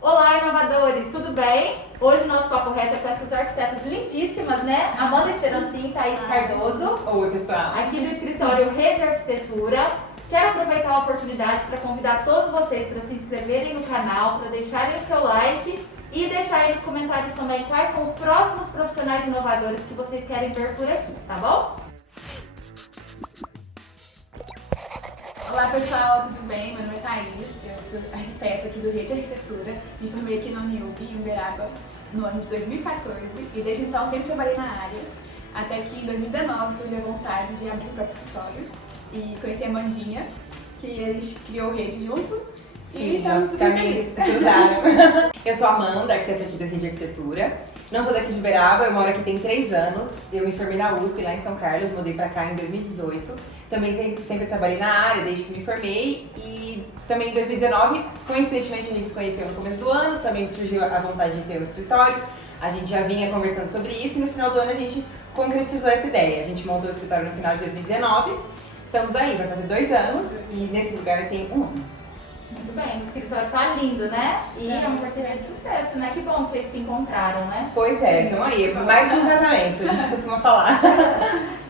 Olá, inovadores, tudo bem? Hoje o nosso papo reto é com essas arquitetas lindíssimas, né? Amanda Esperancin e Thaís Cardoso. Oi, pessoal. Aqui do escritório Rede Arquitetura. Quero aproveitar a oportunidade para convidar todos vocês para se inscreverem no canal, para deixarem o seu like e deixarem nos comentários também quais são os próximos profissionais inovadores que vocês querem ver por aqui, tá bom? Olá pessoal, tudo bem? Meu nome é Thaís, eu sou arquiteta aqui do Rede Arquitetura, me formei aqui na Uniub, em Uberaba, no ano de 2014 e desde então sempre trabalhei na área, até que em 2019 surgiu a vontade de abrir o próprio escritório e conheci a Mandinha, que a gente criou o Rede junto. Sim, estamos nossos super caminhos felizes. se cruzaram. Eu sou a Amanda, arquiteta aqui do Rede Arquitetura. Não sou daqui de Uberaba, eu moro aqui tem 3 anos. Eu me formei na USP, lá em São Carlos, mudei pra cá em 2018. Também sempre trabalhei na área desde que me formei. E também em 2019, coincidentemente, a gente se conheceu no começo do ano. Também surgiu a vontade de ter um escritório. A gente já vinha conversando sobre isso e no final do ano a gente concretizou essa ideia. A gente montou o escritório no final de 2019. Estamos aí, vai fazer 2 anos e nesse lugar tem 1 ano. Muito bem, o escritório tá lindo, né? E é uma parceria de sucesso, né? Que bom que vocês se encontraram, né? Pois é, então aí, mais que um casamento, a gente costuma falar.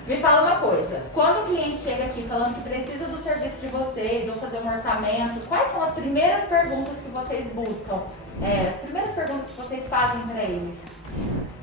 Me fala uma coisa, quando o cliente chega aqui falando que precisa do serviço de vocês ou fazer um orçamento, quais são as primeiras perguntas que vocês buscam? As primeiras perguntas que vocês fazem para eles?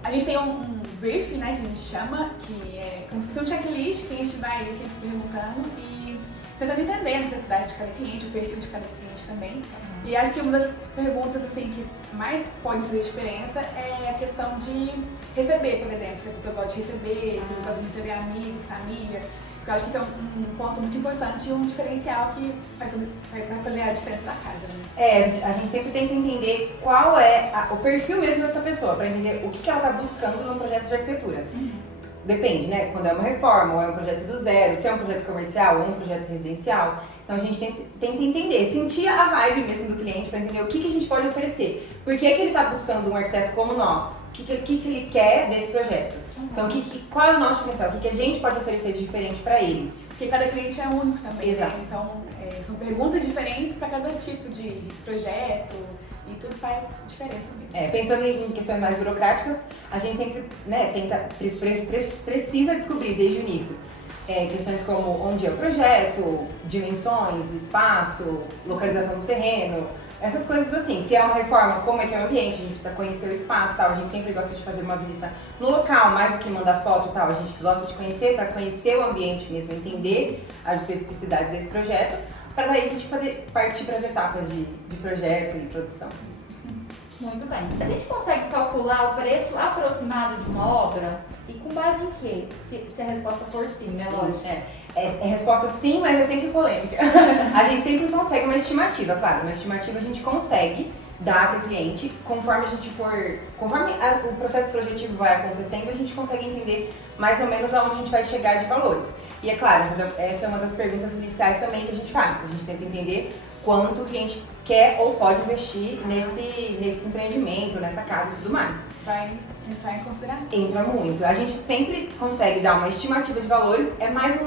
A gente tem um brief, né, que a gente chama, que é como se fosse um checklist que a gente vai sempre perguntando e tentando entender a necessidade de cada cliente, o perfil de cada cliente também. E acho que uma das perguntas assim, que mais pode fazer diferença é a questão de receber, por exemplo, se a pessoa gosta de receber, se gosta de receber amigos, família. Eu acho que é um ponto muito importante e um diferencial que vai fazer a diferença da casa. Né? A gente sempre tenta entender qual é o perfil mesmo dessa pessoa, para entender o que ela está buscando num projeto de arquitetura. Depende, né? Quando é uma reforma, ou é um projeto do zero, se é um projeto comercial ou um projeto residencial. Então a gente tenta entender, sentir a vibe mesmo do cliente para entender o que a gente pode oferecer. Por que ele está buscando um arquiteto como nós? O que ele quer desse projeto? Então qual é o nosso diferencial? O que a gente pode oferecer de diferente para ele? Porque cada cliente é único também, Exato. né? Então são perguntas diferentes para cada tipo de projeto e tudo faz diferença mesmo. Pensando em questões mais burocráticas, a gente sempre precisa descobrir desde o início questões como onde é o projeto, dimensões, espaço, localização do terreno, essas coisas assim. Se é uma reforma, como é que é o ambiente, a gente precisa conhecer o espaço e tal. A gente sempre gosta de fazer uma visita no local, mais do que mandar foto e tal. A gente gosta de conhecer para conhecer o ambiente mesmo, entender as especificidades desse projeto, para daí a gente poder partir para as etapas de projeto e produção. Muito bem. A gente consegue calcular o preço aproximado de uma obra? E com base em quê? Se a resposta for sim, né? Lógico. É resposta sim, mas é sempre polêmica. A gente sempre consegue uma estimativa, claro. Uma estimativa a gente consegue dar para o cliente, conforme o processo projetivo vai acontecendo, a gente consegue entender mais ou menos aonde a gente vai chegar de valores. E é claro, essa é uma das perguntas iniciais também que a gente faz. A gente tenta entender quanto o cliente quer ou pode investir nesse empreendimento, nessa casa e tudo mais. Vai entrar em consideração. Entra muito. A gente sempre consegue dar uma estimativa de valores, é mais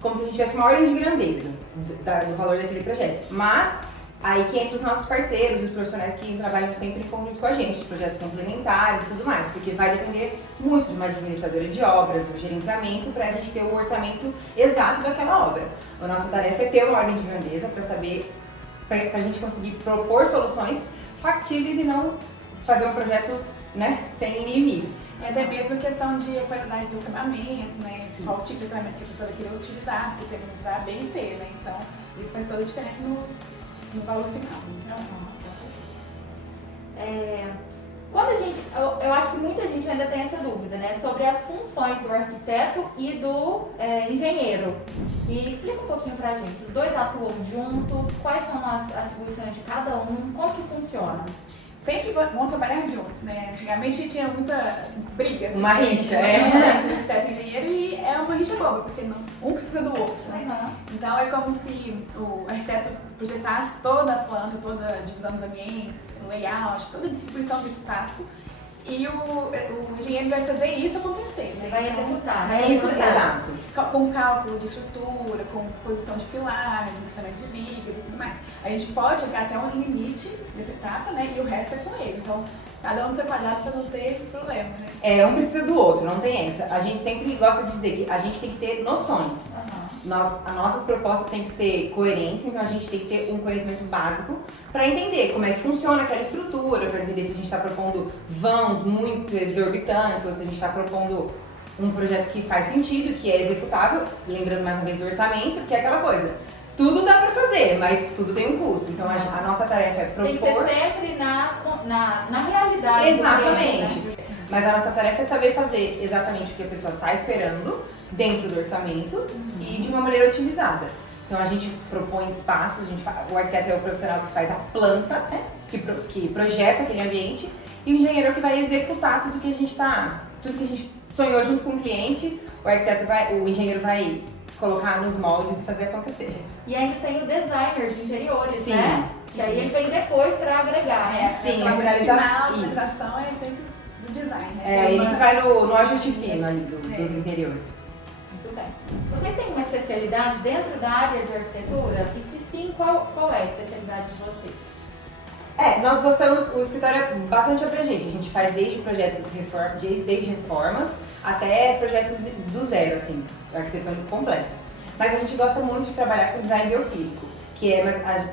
como se a gente tivesse uma ordem de grandeza do valor daquele projeto. Mas aí que entra os nossos parceiros, os profissionais que trabalham sempre em conjunto com a gente, projetos complementares e tudo mais, porque vai depender muito de uma administradora de obras, do gerenciamento, para a gente ter o orçamento exato daquela obra. A nossa tarefa é ter uma ordem de grandeza para saber, para a gente conseguir propor soluções factíveis e não fazer um projeto, né, sem limites. E até mesmo questão de qualidade do acabamento, né? Qual tipo de acabamento que a pessoa vai querer utilizar, porque tem que usar B e C, né? Então, isso faz toda a diferença no valor final. Quando a gente, eu acho que muita gente ainda tem essa dúvida, né? Sobre as funções do arquiteto e do engenheiro. E explica um pouquinho pra gente. Os dois atuam juntos? Quais são as atribuições de cada um? Como que funciona? Sempre vão trabalhar juntos, né? Antigamente tinha muita briga. Uma rixa, Uma rixa entre arquiteto e engenheiro e é uma rixa boba, porque um precisa do outro, né? Então é como se o arquiteto projetasse toda a planta, toda a divisão dos ambientes, o layout, toda a distribuição do espaço e o engenheiro vai fazer isso acontecer, né? Ele vai Então, executar, vai né? Isso, executar. exato. Com cálculo de estrutura, com posição de pilar, posicionamento de vigas e tudo mais. A gente pode chegar até um limite dessa etapa, né? E o resto é com ele. Então, cada um do seu quadrado para não ter problema, né? Um precisa do outro, não tem essa. A gente sempre gosta de dizer que a gente tem que ter noções. As nossas propostas têm que ser coerentes, então a gente tem que ter um conhecimento básico para entender como é que funciona aquela estrutura, para entender se a gente está propondo vãos muito exorbitantes ou se a gente está propondo um projeto que faz sentido, que é executável, lembrando mais uma vez do orçamento, que é aquela coisa. Tudo dá para fazer, mas tudo tem um custo. Então a nossa tarefa é propor... Tem que ser sempre na realidade. Exatamente. Do cliente, né? Mas a nossa tarefa é saber fazer exatamente o que a pessoa está esperando dentro do orçamento e de uma maneira otimizada. Então a gente propõe espaços, o arquiteto é o profissional que faz a planta, né? que projeta aquele ambiente, e o engenheiro é o que vai executar tudo que a gente sonhou junto com o cliente, o engenheiro vai colocar nos moldes e fazer acontecer. E ainda tem o designer de interiores, Sim, né? sim. Que aí ele vem depois para agregar, né? Sim, a a finalização é sempre do design, né? Ele que vai no ajuste fino ali dos interiores. Muito bem. Vocês têm uma especialidade dentro da área de arquitetura? E se sim, qual é a especialidade de vocês? Nós gostamos, o escritório é bastante abrangente. A gente faz desde projetos desde reformas até projetos do zero, assim, arquitetônico completo. Mas a gente gosta muito de trabalhar com design biofílico, que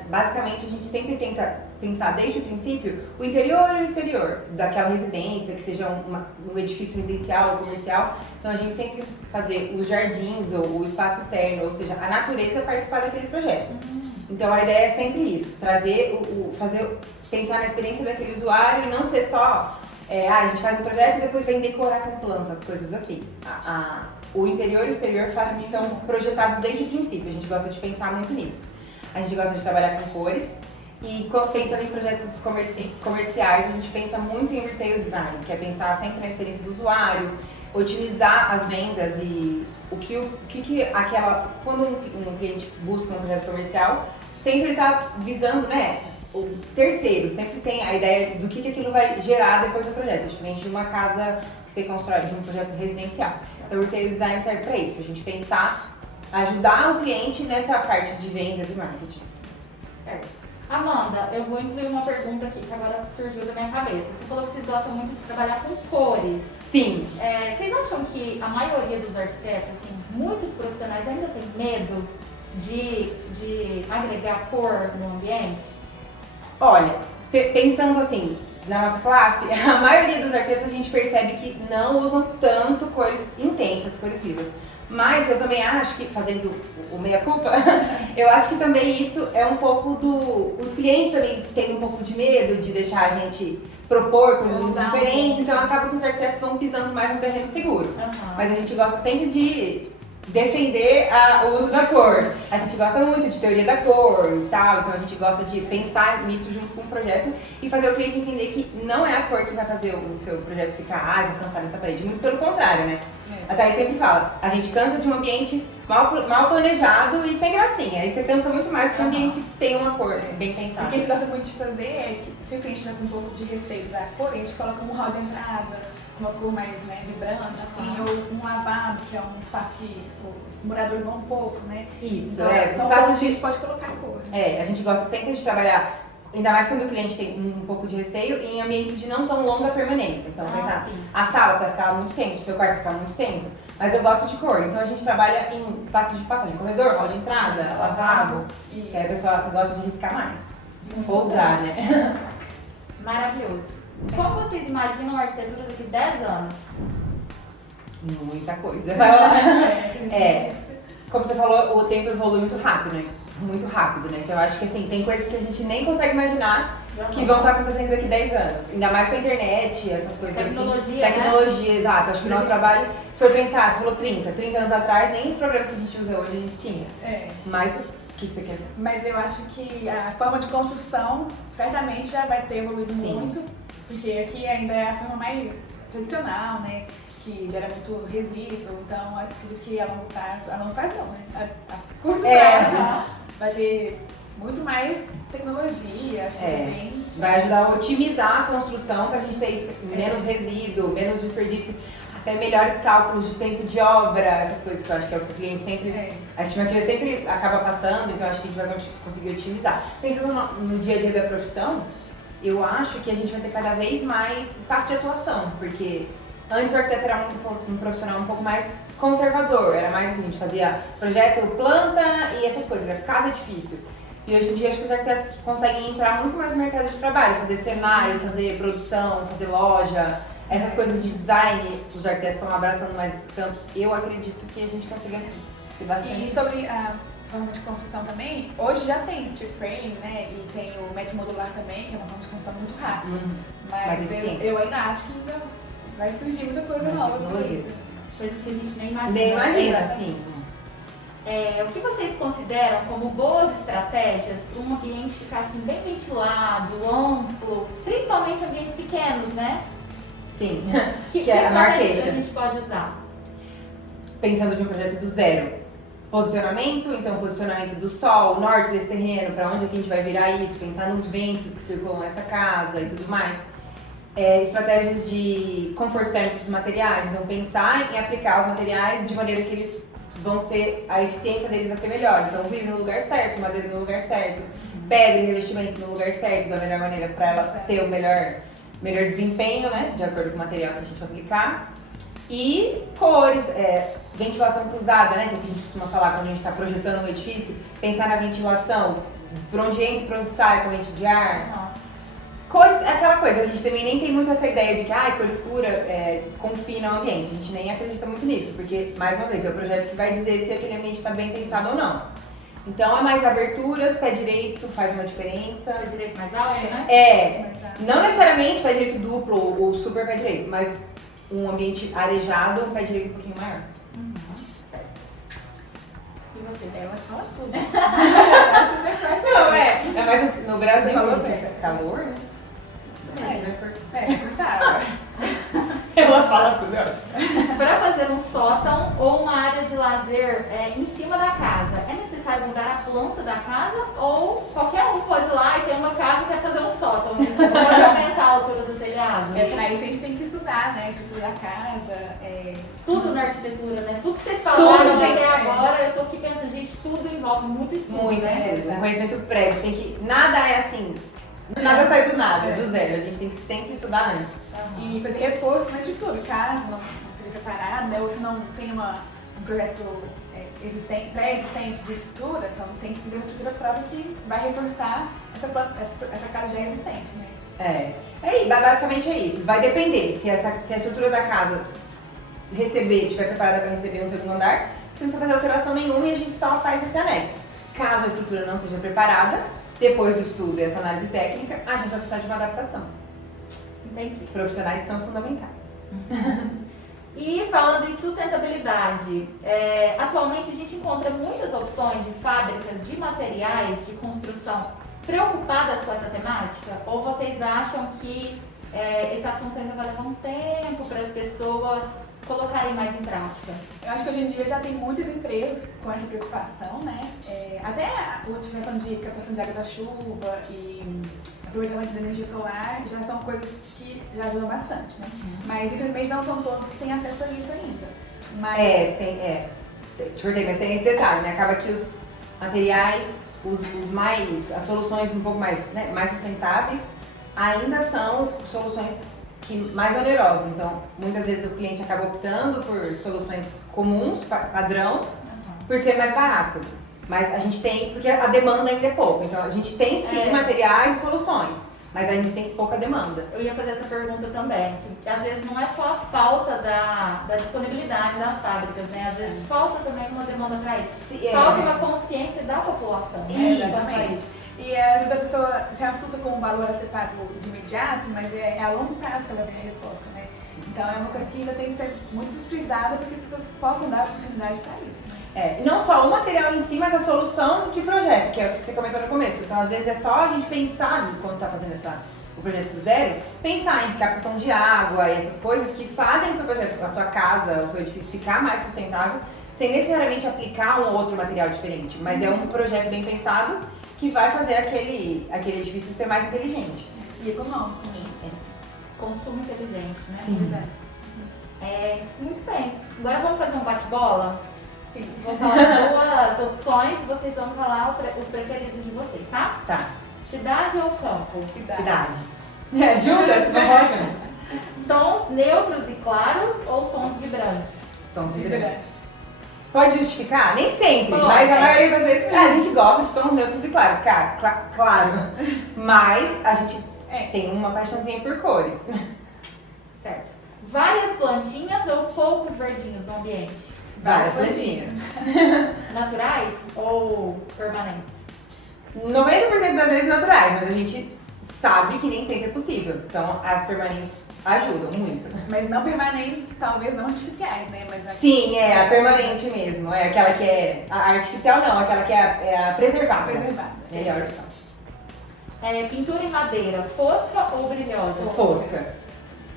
basicamente a gente sempre tenta pensar desde o princípio o interior e o exterior daquela residência, que seja um edifício residencial ou comercial. Então a gente sempre fazer os jardins ou o espaço externo, ou seja, a natureza participar daquele projeto. Então a ideia é sempre isso, pensar na experiência daquele usuário e não ser só, a gente faz um projeto e depois vem decorar com plantas, coisas assim. O interior e o exterior estão projetados desde o princípio, a gente gosta de pensar muito nisso. A gente gosta de trabalhar com cores e pensando em projetos comerciais, a gente pensa muito em retail design, que é pensar sempre na experiência do usuário, otimizar as vendas e quando um cliente busca um projeto comercial, sempre está visando, né, o terceiro, sempre tem a ideia do que aquilo vai gerar depois do projeto, diferente de uma casa que você constrói, de um projeto residencial. Então o retail design serve para isso, para a gente pensar, ajudar o cliente nessa parte de vendas e marketing. Certo. Amanda, eu vou incluir uma pergunta aqui que agora surgiu da minha cabeça. Você falou que vocês gostam muito de trabalhar com cores. Sim. Vocês acham que a maioria dos arquitetos, assim, muitos profissionais ainda tem medo de agregar cor no ambiente? Olha, pensando assim, na nossa classe, a maioria dos arquitetos a gente percebe que não usam tanto cores intensas, cores vivas. Mas eu também acho que, fazendo o meia-culpa, eu acho que também isso é um pouco os clientes também têm um pouco de medo de deixar a gente propor coisas muito diferentes, então acaba que os arquitetos vão pisando mais no terreno seguro. Mas a gente gosta sempre de defender o uso da cor. A gente gosta muito de teoria da cor e tal, então a gente gosta de pensar nisso junto com o projeto e fazer o cliente entender que não é a cor que vai fazer o seu projeto ficar, vou cansar dessa parede, muito pelo contrário, né? A Thaís sempre fala, a gente cansa de um ambiente mal planejado e sem gracinha, aí você cansa muito mais que o ambiente tem uma cor bem pensada. O que a gente gosta muito de fazer é que, se o cliente tiver com um pouco de receio da cor, a gente coloca um hall de entrada, uma cor mais vibrante, assim, ou um lavabo, que é um espaço que os moradores vão um pouco, né? Isso, então, a gente pode colocar cor. A gente gosta sempre de trabalhar, ainda mais quando o cliente tem um pouco de receio, em ambientes de não tão longa permanência. Então, pensar, a sala você vai ficar muito tempo, o seu quarto vai ficar muito tempo, mas eu gosto de cor, então a gente trabalha em espaços de passagem, corredor, hall de entrada, lavabo, que aí a pessoa gosta de riscar mais, ousar, né? Maravilhoso. Como vocês imaginam a arquitetura daqui 10 anos? Muita coisa. Como você falou, o tempo evolui muito rápido, né? Muito rápido, né? Então eu acho que assim, tem coisas que a gente nem consegue imaginar que vão estar acontecendo daqui 10 anos. Ainda mais com a internet, essas coisas Tecnologia, assim. Tecnologia, né? Exato. Acho que o nosso trabalho, se for pensar, você falou 30 anos atrás, nem os programas que a gente usa hoje a gente tinha. Mas o que você quer ver? Mas eu acho que a forma de construção certamente já vai ter evoluído muito, porque aqui ainda é a forma mais tradicional, né? Que gera muito resíduo, então acredito que a longo prazo não, né? A curto prazo vai ter muito mais tecnologia, acho que é bem... Vai ajudar a otimizar a construção para a gente ter isso, menos resíduo, menos desperdício, até melhores cálculos de tempo de obra, essas coisas que eu acho que é o que o cliente sempre, a estimativa sempre acaba passando, então acho que a gente vai conseguir otimizar. Pensando no dia a dia da profissão, eu acho que a gente vai ter cada vez mais espaço de atuação, porque antes o arquiteto era um profissional um pouco mais conservador, era mais assim, a gente fazia projeto, planta e essas coisas, casa é difícil. E hoje em dia acho que os arquitetos conseguem entrar muito mais no mercado de trabalho, fazer cenário, fazer produção, fazer loja, essas coisas de design, os arquitetos estão abraçando mais esses campos. Eu acredito que a gente consegue ter bastante. E sobre a forma de construção também, hoje já tem steel frame, né? E tem o método modular também, que é uma forma de construção muito rápida. Mas eu ainda acho que ainda vai surgir muita coisa nova. Coisas que a gente nem imagina. Nem imagina, sim. O que vocês consideram como boas estratégias para um ambiente ficar assim, bem ventilado, amplo, principalmente ambientes pequenos, né? Sim, que é a marquation. A gente pode usar? Pensando de um projeto do zero. Posicionamento, então posicionamento do sol, norte desse terreno, para onde é que a gente vai virar isso, pensar nos ventos que circulam nessa casa e tudo mais. Estratégias de conforto térmico dos materiais, então pensar em aplicar os materiais de maneira que eles vão ser, a eficiência deles vai ser melhor. Então vidro no lugar certo, madeira no lugar certo, pedra e revestimento no lugar certo, da melhor maneira para ela ter o melhor desempenho, né, de acordo com o material que a gente aplicar. E cores, ventilação cruzada, né, que é o que a gente costuma falar quando a gente está projetando um edifício, pensar na ventilação, por onde entra e por onde sai a corrente de ar. Cores é aquela coisa, a gente também nem tem muito essa ideia de que cor escura confina o ambiente, a gente nem acredita muito nisso, porque, mais uma vez, é o projeto que vai dizer se aquele ambiente está bem pensado ou não. Então, é mais aberturas, pé direito faz uma diferença. Pé direito mais alto, né? Não necessariamente pé direito duplo ou super pé direito, mas um ambiente arejado, um pé direito um pouquinho maior. Certo. E você? Ela fala tudo. Não, é mais no Brasil, calor, né? Tá. Ela fala tudo, Para fazer um sótão ou uma área de lazer em cima da casa, é necessário mudar a planta da casa ou qualquer um pode ir lá e ter uma casa e quer fazer um sótão? Você pode aumentar a altura do telhado? Para isso a gente tem que estudar, né? A estrutura da casa. Tudo na arquitetura, né? Tudo que vocês falaram até agora, eu tô aqui pensando, gente, tudo envolve muito estudo. Muito estudo, um conhecimento prévio. Tem que, nada é assim, nada sai do nada, do zero. A gente tem que sempre estudar antes. E fazer reforço na estrutura, caso não seja preparado, né? Ou se não tem um projeto pré-existente de estrutura, então tem que ter uma estrutura própria que vai reforçar essa casa já existente, né? Basicamente é isso. Vai depender. Se a estrutura da casa estiver preparada para receber um segundo andar, não precisa fazer alteração nenhuma e a gente só faz esse anexo. Caso a estrutura não seja preparada, depois do estudo e essa análise técnica, a gente vai precisar de uma adaptação. Entendi. Profissionais são fundamentais. E falando em sustentabilidade, atualmente a gente encontra muitas opções de fábricas de materiais de construção preocupadas com essa temática? Ou vocês acham que esse assunto ainda vai levar um tempo para as pessoas colocarem mais em prática? Eu acho que hoje em dia já tem muitas empresas com essa preocupação, né? Até a utilização de captação de água da chuva e aproveitamento da energia solar já são coisas que já ajudam bastante, né? Mas infelizmente não são todos que têm acesso a isso ainda. Mas... mas tem esse detalhe, né? Acaba que os materiais, as soluções um pouco mais sustentáveis ainda são soluções mais onerosas. Então, muitas vezes o cliente acaba optando por soluções comuns, padrão, por ser mais barato. Mas a gente tem, porque a demanda ainda é pouca. Então, a gente tem sim materiais e soluções, mas ainda tem pouca demanda. Eu ia fazer essa pergunta também, que às vezes não é só a falta da disponibilidade das fábricas, né? Às vezes falta também uma demanda para isso. Falta uma consciência da população, né? Exatamente. E às vezes a pessoa se assusta com o valor a ser pago de imediato, mas é a longo prazo que ela vem a resposta, né? Então é uma coisa que ainda tem que ser muito frisada para que as pessoas possam dar oportunidade para isso. Não só o material em si, mas a solução de projeto, que é o que você comentou no começo. Então, às vezes é só a gente pensar, quando está fazendo o projeto do zero, pensar em captação de água e essas coisas que fazem o seu projeto, a sua casa, o seu edifício ficar mais sustentável, sem necessariamente aplicar um outro material diferente, mas é um projeto bem pensado que vai fazer aquele edifício ser mais inteligente. E econômico. Consumo inteligente, né? Sim. Muito bem. Agora vamos fazer um bate-bola? Sim. Vou falar duas opções e vocês vão falar os preferidos de vocês, tá? Tá. Cidade ou campo? Cidade. Juntas? Vamos falar juntas. Tons neutros e claros ou tons vibrantes? Tons Vibrantes. vibrantes. Pode justificar? Nem sempre, Pode. mas a maioria das vezes a gente gosta de tons neutros e claros, cara, claro. Mas a gente tem uma paixãozinha por cores. Certo. Várias plantinhas ou poucos verdinhos no ambiente? Várias plantinhas. Naturais ou permanentes? 90% das vezes naturais, mas a gente sabe que nem sempre é possível. Então as permanentes ajudam muito. Mas não permanentes, talvez não artificiais, né? Mas Sim, é a permanente mesmo. É aquela que é. A artificial não, aquela que é a preservada. preservada. Melhor opção. Pintura em madeira, fosca ou brilhosa? Fosca.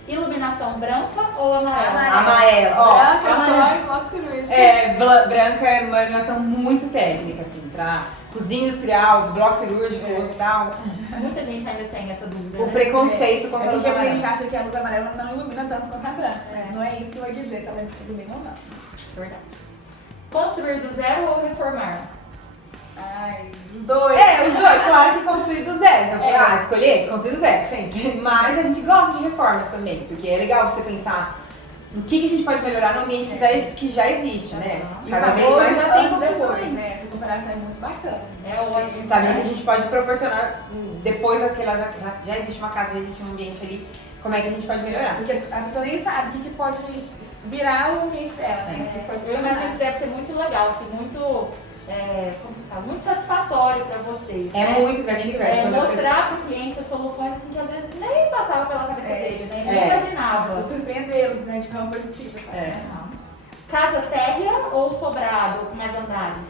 Iluminação branca ou amarela? Amarela. Ó, Branca, amarela. só e bloco cirúrgico. Branca é uma iluminação muito técnica, assim, pra cozinha industrial, bloco cirúrgico, hospital. Muita gente ainda tem essa dúvida, O né? preconceito É contra a luz porque a gente amarela. acha que a luz amarela não ilumina tanto quanto a branca. Mas não é isso que vai dizer se ela ilumina ou não. Verdade. Construir do zero ou reformar? Ai, os dois. Os dois, claro que construir do zero. Então, É. escolher, construir do zero, sempre. Mas a gente gosta de reformas também, porque é legal você pensar no que a gente pode melhorar no ambiente que já existe, né? E o Cada vez famoso mais já tem antes e construção. depois, né? Essa comparação é muito bacana. É ótimo. Saber que a gente pode proporcionar, depois daquela já existe uma casa, já existe um ambiente ali, como é que a gente pode melhorar. Porque a pessoa nem sabe o que pode virar o ambiente dela, né? O que pode Eu imagino que deve ser muito legal, assim, muito, como que fala? Muito satisfatório para vocês. É né? muito gratificante. quando a Mostrar para o cliente as soluções assim, que às vezes nem passava pela cabeça dele, né? Nem É. imaginava. pessoa surpreendê-los, né? De forma positiva. Tá? É. Casa térrea ou sobrado com mais andares?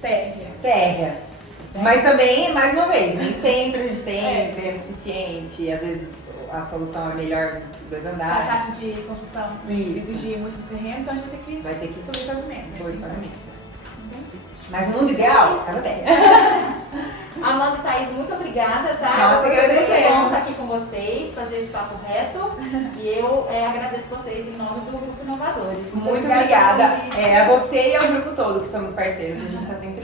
Térrea. Terra. Mas também, mais uma vez, nem sempre a gente tem É. terreno suficiente, às vezes a solução é melhor dois A andares. taxa de construção Isso. exigir muito do terreno, então a gente vai ter que Vai ter que subir o pavimento. Né? pôr pavimento. Entendi. Mas no mundo ideal, casa terra. Amanda e Thaís, muito obrigada, tá? Nós Foi agradecemos. muito bom estar aqui com vocês, fazer esse papo reto. E eu agradeço vocês em nome do Grupo Inovadores. Muito obrigada obrigada pelo convite. a você e ao grupo todo que somos parceiros. A gente está sempre